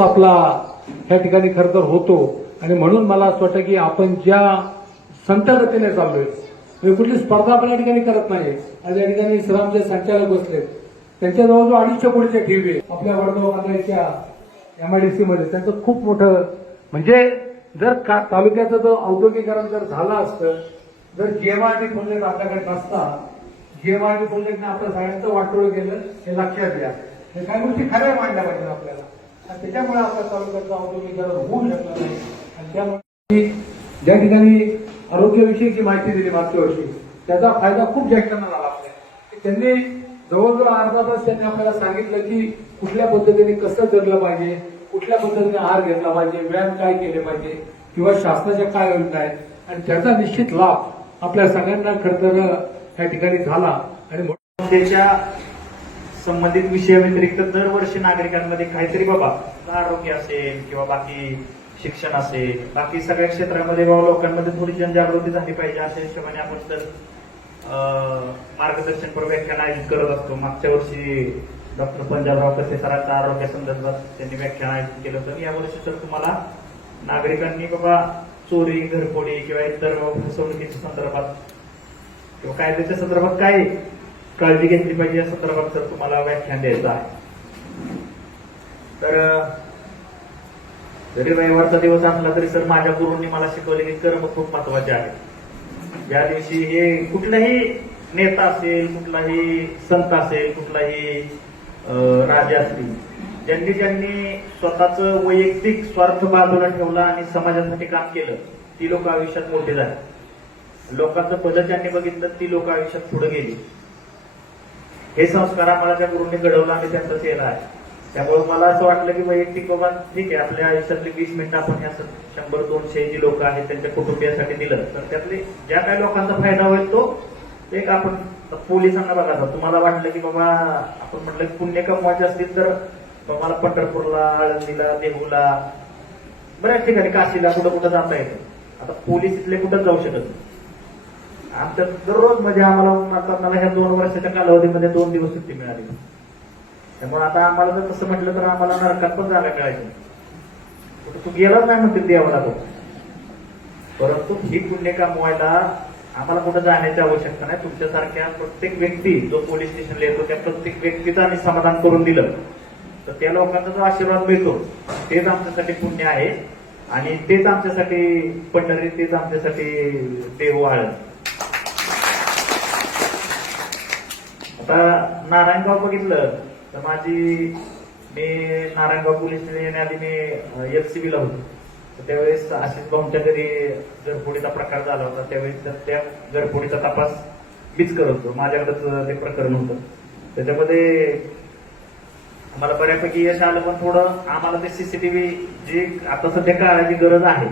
आपला या ठिकाणी खरं तर होतो. आणि म्हणून मला असं वाटतं की आपण ज्या संत गतीने चाललोय, म्हणजे कुठली स्पर्धा आपण या ठिकाणी करत नाही. आज या ठिकाणी श्रमचे संचालक बसलेत, त्यांच्या जवळजवळ 250 कोटीच्या ठेवी आहे आपल्या वडगाव बांद्राच्या एमआयडीसी मध्ये. त्यांचं खूप मोठं म्हणजे जर तालुक्याचं जर औद्योगिकरण जर झालं असतं, जर जेव्हा प्रोजेक्ट आपल्याकडे नसता, जेव्हा प्रोजेक्टने आपल्या सगळ्यांचं वाटोळ केलं हे लक्षात घ्या. हे काही गोष्टी खऱ्या मांडल्या पाहिजे आपल्याला, आणि त्याच्यामुळे आपल्या तालुक्याचं औद्योगिकरण होऊ शकलं नाही. आणि त्यामुळे ज्या ठिकाणी आरोग्याविषयीची माहिती दिली मागच्या वर्षी, त्याचा फायदा खूप ज्येष्ठांना झाला आपल्या. त्यांनी जवळजवळ अर्धा तास त्यांनी आपल्याला सांगितलं की कुठल्या पद्धतीने कसं जगलं पाहिजे, कुठल्या पद्धतीने आहार घेतला पाहिजे, व्यायाम काय केले पाहिजे, किंवा शासनाच्या काय योजना आहेत. आणि त्याचा निश्चित लाभ आपल्या सगळ्यांना खरं तर या ठिकाणी झाला. आणि त्याच्या संबंधित विषयाव्यतिरिक्त दरवर्षी नागरिकांमध्ये काहीतरी बाबा आरोग्य असेल किंवा बाकी शिक्षण असेल, बाकी सगळ्या क्षेत्रामध्ये बाबा लोकांमध्ये थोडी जनजागृती झाली पाहिजे अशा हिशोबाने आपण तर मार्गदर्शनपर व्याख्यान आयोजित करत असतो. मागच्या वर्षी डॉक्टर पंजाबराव कसे सरांच्या आरोग्यासंदर्भात त्यांनी व्याख्यान आयोजित केलं होतं. यावर्षी तर तुम्हाला नागरिकांनी बाबा चोरी, घरफोडी किंवा इतर फसवणुकीच्या संदर्भात किंवा कायद्याच्या संदर्भात काय काळजी घेतली पाहिजे या संदर्भात तर तुम्हाला व्याख्यान द्यायचं आहे. तर जरी रविवारचा दिवस असला तरी सर माझ्या गुरूंनी मला शिकवले की कर्म खूप महत्वाचे आहे. या दिवशी हे कुठलाही नेता असेल, कुठलाही संत असेल, कुठलाही राजे असतील, ज्यांनी ज्यांनी स्वतःच वैयक्तिक स्वार्थ बाजूला ठेवला आणि समाजासाठी काम केलं, ती लोक आयुष्यात मोठी झाली. लोकांचं भलं ज्यांनी बघितलं, ती लोक आयुष्यात पुढे गेली. हे संस्कार आम्हाला त्या गुरूंनी घडवला आणि त्यांचा चेहरा आहे. त्यामुळे मला असं वाटलं की वैयक्तिक बाबा ठीक आहे, आपल्या आयुष्यातली 20 मिनिटं आपण या 100-200 जी लोक आहेत त्यांच्या कुटुंबियासाठी दिलं तर त्यातले ज्या काही लोकांचा फायदा होईल तो एक आपण पोलिसांना बघा. तुम्हाला वाटलं की बाबा आपण म्हटलं की पुण्य कमवायचे असतील तर मला पंढरपूरला, आळंदीला, देहूला, बऱ्याच ठिकाणी काशीला कुठं कुठं जाता येतं. आता पोलीस इथले कुठं जाऊ शकत नाही. आमच्या दररोज म्हणजे आम्हाला ह्या 2 वर्षाच्या कालावधीमध्ये 2 दिवस सुट्टी मिळाली. त्यामुळे आता आम्हाला जर तसं म्हटलं तर आम्हाला नरकात पण जागा मिळायची. तू गेलाच नाही म्हणते देवाला तो. परंतु ही पुण्य कमवायला आम्हाला कुठं जाण्याची आवश्यकता नाही. तुमच्यासारख्या प्रत्येक व्यक्ती जो पोलीस स्टेशनला येतो त्या प्रत्येक व्यक्तीचं आम्ही समाधान करून दिलं तर त्या लोकांचा जो आशीर्वाद मिळतो तेच आमच्यासाठी पुण्य आहे. आणि तेच आमच्यासाठी पंढरी, तेच आमच्यासाठी देहू, आळंद. आता नारायणगाव बघितलं तर मी नारायणगाव पोलीस स्टेशन येण्याआधी मी एफसीबीला होतो. त्यावेळेस आशिष भाऊंच्या घरी घरफोडीचा प्रकार झाला होता. त्यावेळेस त्या घरफोडीचा तपास मीच करत होतो. माझ्याकडेच ते प्रकरण होतं. त्याच्यामध्ये आम्हाला बऱ्यापैकी यश आलं, पण थोडं आम्हाला ते सीसीटीव्ही जे आता सध्या काळाची गरज आहे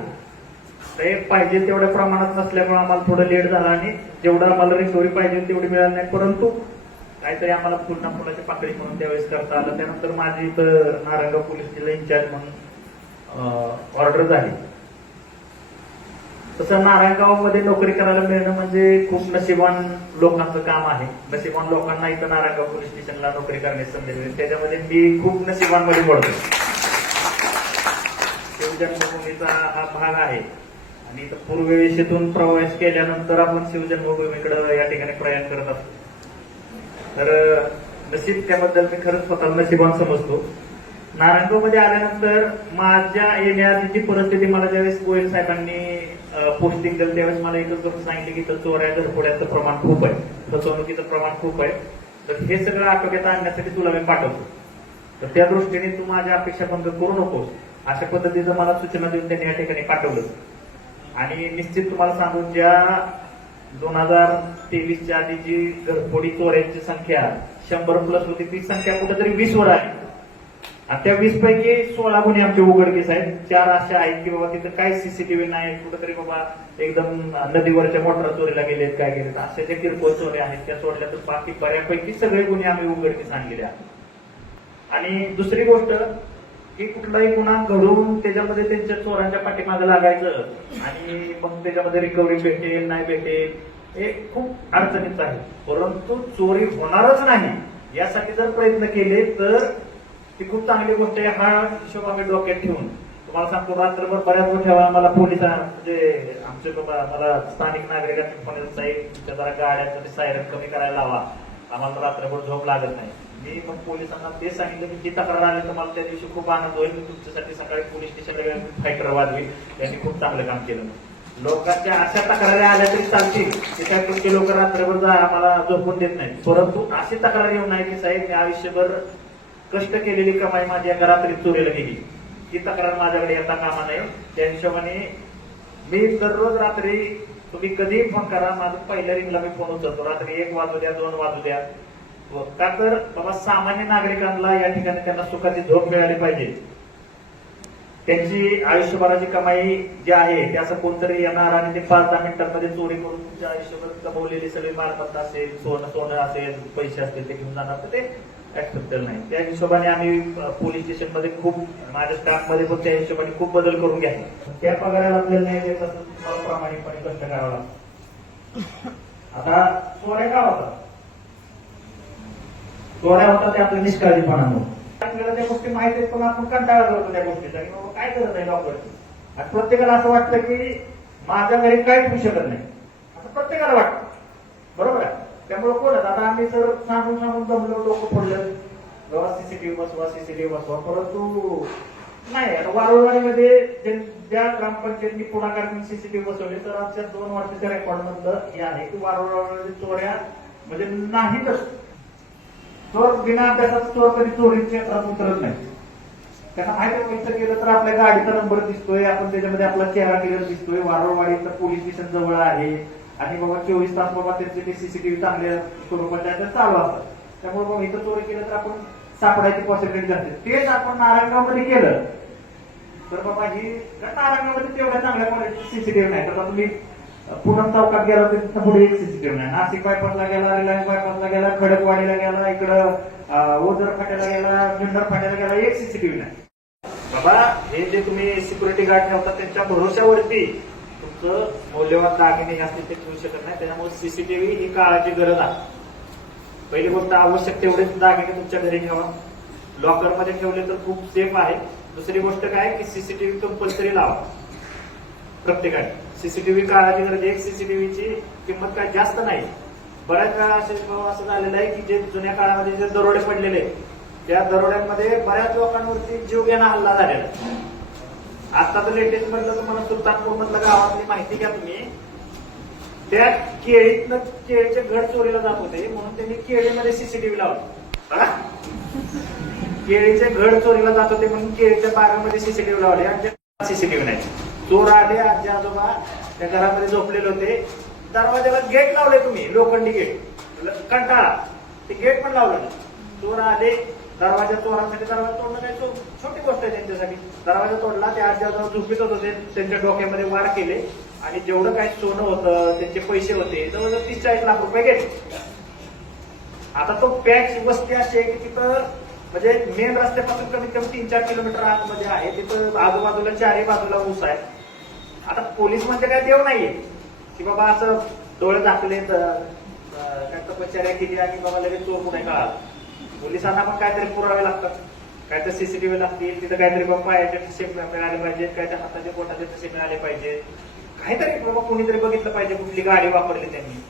ते पाहिजे तेवढ्या प्रमाणात नसल्यामुळे आम्हाला थोडं लेट झालं आणि जेवढं आम्हाला रिकव्हरी पाहिजे तेवढी मिळाली नाही. परंतु काहीतरी आम्हाला पुन्हा फुलाची पाकळी म्हणून त्यावेळेस करता आलं. त्यानंतर माझी इथं नारायणगाव पोलीस जिल्हा इन्चार्ज म्हणून ऑर्डर झाली. तसं नारायणगावमध्ये नोकरी करायला मिळणं म्हणजे खूप नशिबान लोकांचं काम आहे. नशिबान लोकांना इथं नारायणगाव पोलीस स्टेशनला नोकरी करण्याची संधी मिळते. त्याच्यामध्ये मी खूप नशिबांमध्ये पडतो. शिवजन्मभूमीचा हा भाग आहे आणि इथं पूर्वेशीतून प्रवास केल्यानंतर आपण शिवजन्मभूमीकडे या ठिकाणी प्रयाण करत असतो. तर नशीब त्याबद्दल मी खरंच स्वतः नशिबान समजतो. नारायणगावमध्ये आल्यानंतर माझ्या येण्याआधीची परिस्थिती मला ज्यावेळेस गोयल साहेबांनी पोस्टिंग दिलं त्यावेळेस मला एकच गोष्ट सांगितली की तर चोऱ्या, घरफोड्याचं प्रमाण खूप आहे, फसवणुकीचं प्रमाण खूप आहे, तर हे सगळं आटोक्यात आणण्यासाठी तुला मी पाठवतो. तर त्या दृष्टीने तू माझ्या अपेक्षा भंग करू नकोस अशा पद्धतीचं मला सूचना देऊन त्यांनी या ठिकाणी पाठवलं. आणि निश्चित तुम्हाला सांगू, ज्या 2023च्या आधी जी घरफोडी चोऱ्यांची संख्या 100+ होती ती संख्या कुठेतरी 20 वर आली. आणि त्या 20 पैकी 16 गुन्हे आमचे उघडकीस आहेत. 4 अशा आहेत की बाबा तिथं काय सीसीटीव्ही नाही, कुठेतरी बाबा एकदम नदीवरच्या मोटर चोरीला गेलेत, काय गेलेत, असे जे किरकोळ चोरी आहेत त्या सोडल्या तर बाकी बऱ्यापैकी सगळे गुन्हे आम्ही उघडकीस आणलेले आहेत. आणि दुसरी गोष्ट की कुठलाही गुन्हा घडवून त्याच्यामध्ये त्यांच्या चोरांच्या पाठीमागे लागायचं आणि मग त्याच्यामध्ये रिकव्हरी भेटेल नाही भेटेल हे खूप अडचणीचं आहे. परंतु चोरी होणारच नाही यासाठी जर प्रयत्न केले तर ती खूप चांगली गोष्ट आहे. हा हिशोब आम्ही डोक्यात ठेवून तुम्हाला सांगतो, रात्रभर बऱ्याच मोठ्या वेळा मला पोलिसांना म्हणजे आमचे बाबा मला स्थानिक नागरिकांनी फोन येत नाही, तुमच्या जरा गाड्यांचं सायरन कमी करायला लावा, आम्हाला रात्रभर झोप लागत नाही. मी मग पोलिसांना ते सांगितलं की जी तक्रार आली तर मला त्या दिवशी खूप आनंद होईल, मी तुमच्यासाठी सकाळी पोलीस स्टेशनला फायटर वाजवी. त्यांनी खूप चांगलं काम केलं. लोकांच्या अशा तक्रारी आल्या तरी चालतील की त्या लोक रात्रभर आम्हाला झोपून देत नाही, परंतु अशी तक्रार येऊ नये की साहेब मी आयुष्यभर कष्ट केलेली कमाई माझी एका रात्रीत चोरीला गेली, ही तक्रार माझ्याकडे येता कामा नये. त्या हिशोबाने मी दररोज रात्री तुम्ही कधीही फोन करा, माझं पहिल्या रिंगला मी फोन उचलतो. रात्री 1 वाजू द्या, 2 वाजू द्या. का तर बाबा सामान्य नागरिकांना या ठिकाणी त्यांना सुखाची झोप मिळाली पाहिजे. त्यांची आयुष्यभराची कमाई जी आहे ते असं कोणतरी येणार आणि ते 5-10 मिनिटांमध्ये चोरी करून तुमच्या आयुष्यभर कमवलेली सगळी मालमत्ता असेल, सोनं असेल, पैसे असतील ते घेऊन जाणार, तर ते ऍक्सेप्टेबल नाही. त्या हिशोबाने आम्ही पोलीस स्टेशन मध्ये खूप माझ्या स्टाफ मध्ये पण त्या हिशोबाने खूप बदल करून घ्या. त्या पगाराला आपल्याला नाही देत असं तुम्हाला प्रामाणिकपणे कष्ट करावं लागतं. आता चोऱ्या का होता, चोऱ्या होता ते आपल्या निष्काळजीपणामुळे. आपल्याला त्या गोष्टी माहिती आहेत पण आपण कंटाळा करतो त्या गोष्टीचा की बाबा काय करत आहे डॉक्टरची. आणि प्रत्येकाला असं वाटतं की माझ्या घरी काहीच होऊ शकत नाही असं प्रत्येकाला वाटतं, बरोबर आहे. त्यामुळे कोणच आता आम्ही जर सांगून जमलो, लोक पडलं सीसीटीव्ही बसवा, परंतु नाही. आता वारुळवाडीमध्ये ज्या ग्रामपंचायतनी पुढाकार घेऊन सीसीटीव्ही बसवले तर आमच्या 2 वर्षाच्या रेकॉर्ड मधलं हे आहे की वारुळवाडीमध्ये चोऱ्या म्हणजे नाहीतच. चोर बिना अभ्यासाचा चोर कधी चोरीच्या क्षेत्रात उतरत नाही. त्यांना माहिती व्हायचं केलं तर आपल्या गाडीचा नंबर दिसतोय, आपण त्याच्यामध्ये आपला चेहरा क्लिअर दिसतोय, वारुळवाडीचं पोलीस स्टेशन जवळ आहे आणि बाबा 24 तास बाबा त्यांचे सीसीटीव्ही चांगल्या स्वरूपाच्या चालू असतात. त्यामुळे बाबा इथं चोरी केलं तर आपण सापडायची पॉसिबिलिटी असते. तेच आपण नारायणगावमध्ये केलं तर बाबा ही नारायणगावमध्ये तेवढ्या चांगल्या क्वालिटीचे सीसीटीव्ही नाही. तर तुम्ही पूनम चौकात गेला तर तिथं पुढे एक सीसीटीव्ही नाही, नाशिक बायपासला गेला, रिलायन्स बायपासला गेला, खडकवाडीला गेला, इकडं ओझर फाट्याला गेला, जुन्नर फाट्याला गेला, एक सीसीटीव्ही नाही. बाबा हे जे तुम्ही सिक्युरिटी गार्ड ठेवता त्यांच्या भरोश्यावरती तुमचं मौल्यवान दागिने असतील ते ठेवू शकत नाही. त्याच्यामुळे सीसीटीव्ही ही काळाची गरज आहे. पहिली गोष्ट आवश्यक तेवढेच दागिने तुमच्या घरी ठेवा, लॉकरमध्ये ठेवले तर खूप सेफ आहे. दुसरी गोष्ट काय की सीसीटीव्ही कंपल्सरी लावा प्रत्येकाने. सीसीटीव्ही काळाची गरज. एक सीसीटीव्हीची किंमत काय जास्त नाही. बऱ्याच वेळा असं झालेलं आहे की जे जुन्या काळामध्ये जे दरोडे पडलेले त्या दरोड्यांमध्ये बऱ्याच लोकांवरती जीव घेणा हल्ला झालेला. आता तर लेटेस्ट मधलं तुम्हाला सुलतानपूर मधलं गावातली माहिती घ्या तुम्ही. त्या केळीचे घड चोरीला जात होते म्हणून त्यांनी केळीमध्ये सीसीटीव्ही लावले. केळीचे घड चोरीला जात होते म्हणून केळीच्या बागामध्ये सीसीटीव्ही लावले आणि सीसीटीव्ही नाही. चोर आले, आजी आजोबा त्या घरामध्ये झोपलेले होते, दरवाजाला गेट लावले तुम्ही, लोखंडी गेट, कंटाळा ते गेट पण लावलं नाही. चोर आले, दरवाजा चोरांसाठी दरवाजा तोडणं काही छोटी गोष्ट आहे त्यांच्यासाठी. दरवाजा तोडला, ते आजी आजोबा झोपीत होते, त्यांच्या डोक्यामध्ये वार केले आणि जेवढं काही सोनं होतं त्यांचे पैसे होते जवळजवळ 30-40 लाख रुपये घेतले. आता तो पॅच वस्ती अशी आहे की तिथं म्हणजे मेन रस्त्यापासून कमीत कमी 3-4 किलोमीटर आतमध्ये आहे. तिथं आजूबाजूला 4ही बाजूला ऊस आहे. आता पोलीस म्हणजे काय देव नाहीये की बाबा असं डोळे दाखले काय तपश्चर्या केली आणि बाबा लगेच चोर कुठे कळाला. पोलिसांना पण काहीतरी पुरावे लागतात, काहीतरी सीसीटीव्ही लागतील, तिथं काहीतरी बाबा पायाचे ठसे मिळाले पाहिजेत, काहीतरी हाताचे बोटाचे ठसे मिळाले पाहिजेत, काहीतरी बाबा कोणीतरी बघितलं पाहिजे कुठली गाडी वापरली त्यांनी.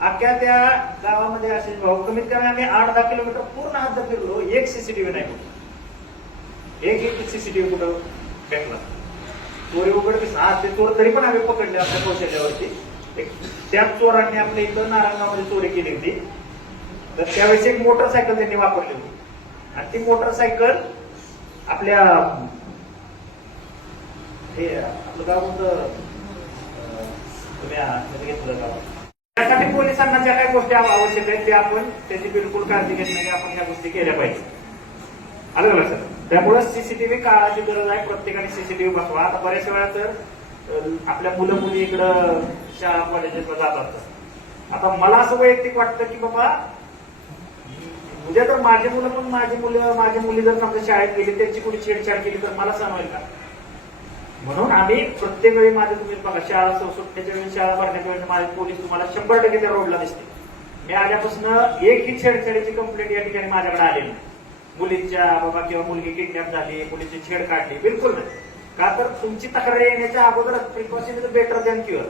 अख्ख्या त्या गावामध्ये असे भाऊ कमीत कमी आम्ही 8-10 किलोमीटर पूर्ण हात फिरलो, एक सीसीटीव्ही नाही कुठं, एक सीसीटीव्ही कुठं भेटला. चोरी उघडकीस ते चोर तरी पण आम्ही पकडले आपल्या कौशल्यावरती. त्याच चोरांनी आपल्या इथं नारायणगावमध्ये चोरी केली होती. तर त्यावेळेस एक मोटरसायकल त्यांनी वापरली होती आणि ती मोटरसायकल आपल्या हे आपलं गाव होतं तुम्ही घेतलं गाव. त्यासाठी पोलिसांना ज्या काही गोष्टी आवश्यक आहेत ते आपण त्याची बिलकुल काळजी घेत नाही, आपण ह्या गोष्टी केल्या पाहिजे. आलं का लक्षात? त्यामुळे सीसीटीव्ही काळाची गरज आहे. प्रत्येकाने सीसीटीव्ही बसवा. आता बऱ्याच वेळा तर आपल्या मुलं मुली इकडं शाळा कॉलेजेसला जात असतात. आता मला असं वैयक्तिक वाटतं की बाबा उद्या तर माझी मुलं पण माझी मुली जर समजा शाळेत गेली त्यांची कुठे छेडछाड केली तर मला सण होईल का? म्हणून आम्ही प्रत्येक वेळी माझे तुम्ही बघा शाळा सुटण्याच्या वेळी शाळा भरण्याच्या वेळी माझे पोलीस तुम्हाला 100% त्या रोडला दिसते. मी आल्यापासून एकही छेडछाडीची कंप्लेंट या ठिकाणी माझ्याकडे आलेली नाही. मुलींच्या बाबा किंवा मुलगी किडनॅप झाली, मुलीची छेड काढली, बिलकुल नाही. का तर तुमची तक्रार येण्याच्या अगोदरच precaution is better than cure.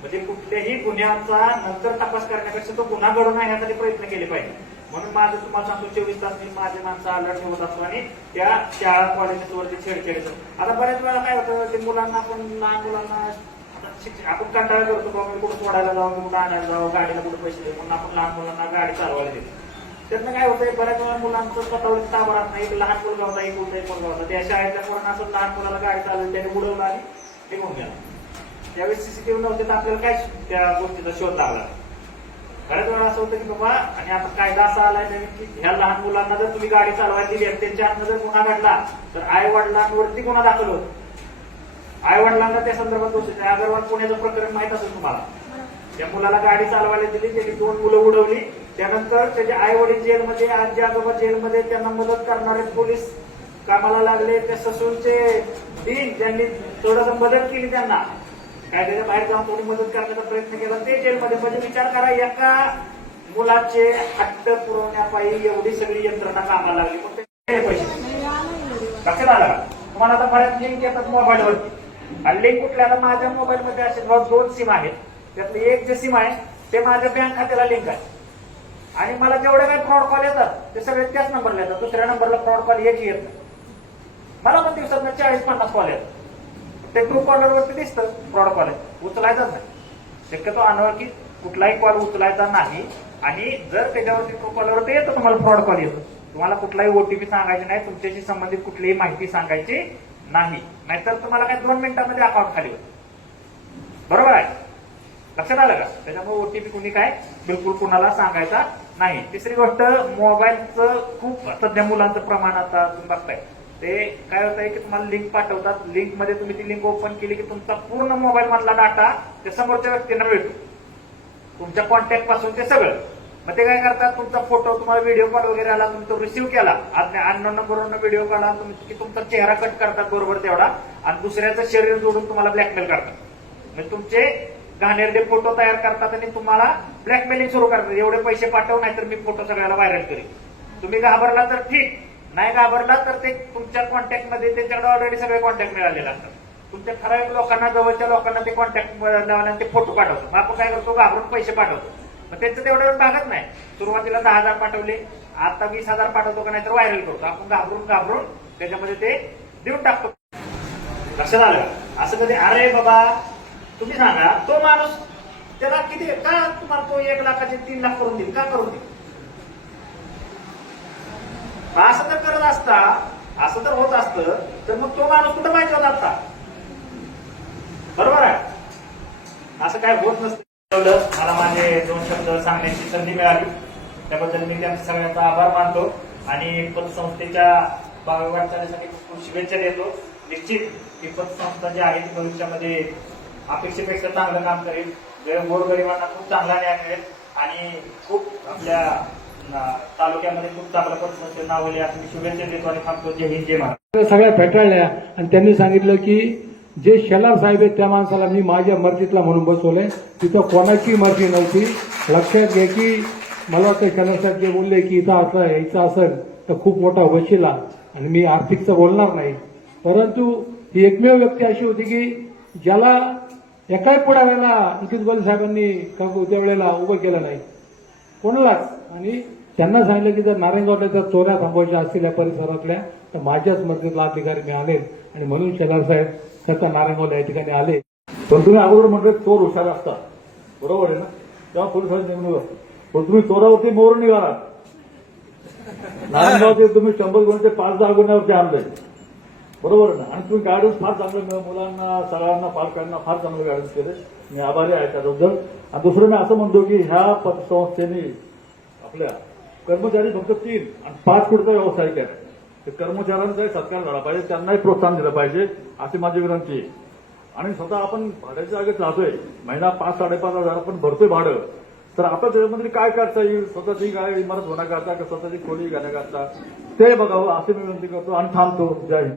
म्हणजे कुठल्याही गुन्ह्याचा नंतर तपास करण्यापेक्षा तो गुन्हा घडून आणण्यासाठी प्रयत्न केले पाहिजे. म्हणून माझं तुम्हाला सांगतो 24 तास मी माझे माणसं अलर्ट ठेवत असतो आणि त्या शाळा कॉलेजेसवरती छेडछेडचं. आता बऱ्याच वेळा काय होतं, ते मुलांना आपण लहान मुलांना आपण कंटाळा करतो बाबा मी कुठं सोडायला जाऊ, कुठं आणायला जाऊ, गाडीला कुठं पैसे देऊ, म्हणून आपण लहान मुलांना गाडी चालवायला देतो. त्यातनं काय होतंय, बऱ्याच वेळा मुलांचं स्वतःवर ताबा राहत नाही. एक लहान मुलगा होता, एक मुलगा होता, त्या शाळेतल्या पोरांना असं लहान मुलाला गाडी चालवली, त्याने उडवलं आणि निघून गेला. त्यावेळेस सीसीटीव्ही नव्हते तर आपल्याला काय त्या गोष्टीचा शोध लागला. बऱ्याच वेळा असं होतं की बाबा, आणि आता कायदा असा आलाय नवीन की ह्या लहान मुलांना जर तुम्ही गाडी चालवायला दिली आणि त्यांच्या हातनं जर गुन्हा घडला तर आई वडिलांवरती गुन्हा दाखल होतो. आई वडिलांना त्या संदर्भात दोष आहे. अगरवाल पुण्याचं प्रकरण माहित असेल तुम्हाला. त्या मुलाला गाडी चालवायला दिली, त्यांनी 2 मुलं उडवली. त्यानंतर त्याचे आई वडील जेलमध्ये, आजी आजोबा जेलमध्ये, त्यांना मदत करणारे पोलीस कामाला लागले. त्या ससूनचे डीन त्यांनी थोडंसं मदत केली, त्यांना कायद्याच्या बाहेर जाऊन थोडी मदत करण्याचा प्रयत्न केला, ते जेलमध्ये. म्हणजे विचार करा, एका मुलाचे हट्ट पुरवण्यापायी एवढी सगळी यंत्रणा कामाला लागली. फक्त पैसे लक्षात आलं का तुम्हाला? आता बऱ्याच लिंक येतात मोबाईलवरती, आणि लिंक कुठल्या, आता माझ्या मोबाईलमध्ये असे 2 सिम आहेत. त्यातलं एक जे सिम आहे ते माझ्या बँक खात्याला लिंक आहे, आणि मला जेवढे काही फ्रॉड कॉल येतात ते सगळे त्याच नंबरला येतात. दुसऱ्या नंबरला फ्रॉड कॉल एक येत नाही. मला पण दिवसात 40-50 कॉल येतात. ते ट्रू कॉलरवरती दिसतं फ्रॉड कॉल आहे, उचलायचाच नाही. शक्यतो अनोळखी कुठलाही कॉल उचलायचा नाही. आणि जर त्याच्यावरती ट्रू कॉलरवरती येतं तुम्हाला फ्रॉड कॉल येतो, तुम्हाला कुठलाही ओटीपी सांगायचे नाही, तुमच्याशी संबंधित कुठलीही माहिती सांगायची नाही, नाहीतर तुम्हाला काय 2 मिनिटांमध्ये अकाउंट खाली होतं. बरोबर आहे, लक्षात आलं का? त्याच्यामुळे ओटीपी कुणी काय बिलकुल कुणाला सांगायचा नाही. तिसरी गोष्ट, मोबाईलचं खूप सध्या मुलांचं प्रमाण आता तुम्ही बघताय. ते काय होत आहे की तुम्हाला लिंक पाठवतात, लिंक मध्ये तुम्ही ती लिंक ओपन केली की तुमचा पूर्ण मोबाईल मधला डाटा त्या समोरच्या व्यक्तींना मिळतो, तुमच्या कॉन्टॅक्ट पासून ते सगळं. मग ते काय करतात, तुमचा फोटो, तुम्हाला व्हिडिओ कॉल वगैरे आला, तुम्ही तो रिसिव्ह केला, अननोन नंबरवरून व्हिडिओ कॉल आला की तुमचा चेहरा कट करतात बरोबर तेवढा, आणि दुसऱ्याचं शरीर जोडून तुम्हाला ब्लॅकमेल करतात. म्हणजे तुमचे घाणेरडे फोटो तयार करतात आणि तुम्हाला ब्लॅकमेलिंग सुरू करतात. एवढे पैसे पाठव, नाही तर मी फोटो सगळ्याला व्हायरल करेन. तुम्ही घाबरला तर ठीक, नाही घाबरला तर ते तुमच्या कॉन्टॅक्टमध्ये त्यांच्याकडे ऑलरेडी सगळे कॉन्टॅक्ट मिळालेले असतात. तुमच्या ठराविक लोकांना, जवळच्या लोकांना ते कॉन्टॅक्ट लावल्याने ते फोटो पाठवतो. मग आपण काय करतो, घाबरून पैसे पाठवतो. मग त्यांचं तेवढं वेळ भागत नाही. सुरुवातीला 10,000 पाठवले, आता 20,000 पाठवतो का, नाही तर व्हायरल करतो. आपण घाबरून त्याच्यामध्ये ते देऊन टाकतो. लक्षात आलं? असं कधी, अरे बाबा तुम्ही सांगा, तो माणूस त्याला किती, का तुम्हाला तो 1 लाखाचे 3 लाख करून देईल, का करून देईल? असं जर करत असता, असं जर होत असतं तर मग तो माणूस कुठं पाहिजे होता आता? बरोबर आहे, असं काय होत नसतं. मला माझे 2 शब्द सांगण्याची संधी मिळाली, त्याबद्दल मी त्यांच्या सगळ्यांचा आभार मानतो आणि पतसंस्थेच्या वाटचालीसाठी खूप शुभेच्छा देतो. निश्चित ही पतसंस्था जी आहे ती भविष्यामध्ये अपेक्षेपेक्षा चांगलं काम करेल, गोरगरिबांना खूप चांगला न्याय मिळेल आणि खूप आपल्या तालुक्यामध्ये खूप चांगलं पतसंस्थेचं नाव होईल असं मी शुभेच्छा देतो आणि थांबतो. जय हिंद, जय महाराष्ट्र. सगळ्या फेटाळल्या आणि त्यांनी सांगितलं की जे शेलार साहेब आहेत त्या माणसाला मी माझ्या मर्जीतला म्हणून बसवलंय, तिथं कोणाची मर्जी नव्हती. लक्षात घ्या की मला वाटतं शेलार साहेब जे बोलले की इथं असं यायचं असेल तर खूप मोठा वशिला, आणि मी आर्थिकचं बोलणार नाही, परंतु ही एकमेव व्यक्ती अशी होती की ज्याला एकाही पुढाऱ्याला नितीन गोले साहेबांनी त्यावेळेला उभं केलं नाही कोणालाच. आणि त्यांना सांगितलं की जर नारायणगावला जर चोऱ्या थांबवायच्या असतील या परिसरातल्या तर माझ्याच मर्जीतला अधिकारी मी आणेल, आणि म्हणून शेलार साहेब स्वतः नारायणगावला या ठिकाणी आले. पण तुम्ही अगोदर म्हटलं चोर हुशार असतात, बरोबर आहे ना, तेव्हा पोलिसांची नेमणूक असते. पण तुम्ही चोरावरती मोर निघाला, नारायणगावचे तुम्ही 100 गुन्ह्याचे 5-10 गुन्ह्यावरती आणले, बरोबर ना. आणि तुम्ही गायडन्स फार चांगलं, मुलांना सगळ्यांना पालकांना फार चांगलं गायडन्स केले, मी आभारी आहे त्याबद्दल. आणि दुसरं मी असं म्हणतो की ह्या पतसंस्थेने आपल्या कर्मचारी फक्त 3 आणि 5 कोटीचा व्यावसायिक आहे, ते कर्मचाऱ्यांचाही सत्कार झाला पाहिजे, त्यांनाही प्रोत्साहन दिलं पाहिजे अशी माझी विनंती आहे. आणि स्वतः आपण भाड्याच्या जागेत राहतोय, महिना 5-5.5 हजार आपण भरतोय भाडं, तर आता त्याच्यामध्ये काय करता येईल, स्वतःची काय इमारत होण्याकरता का स्वतःची खोली घेण्याकरता ते बघावं अशी मी विनंती करतो आणि थांबतो. जय हिंद.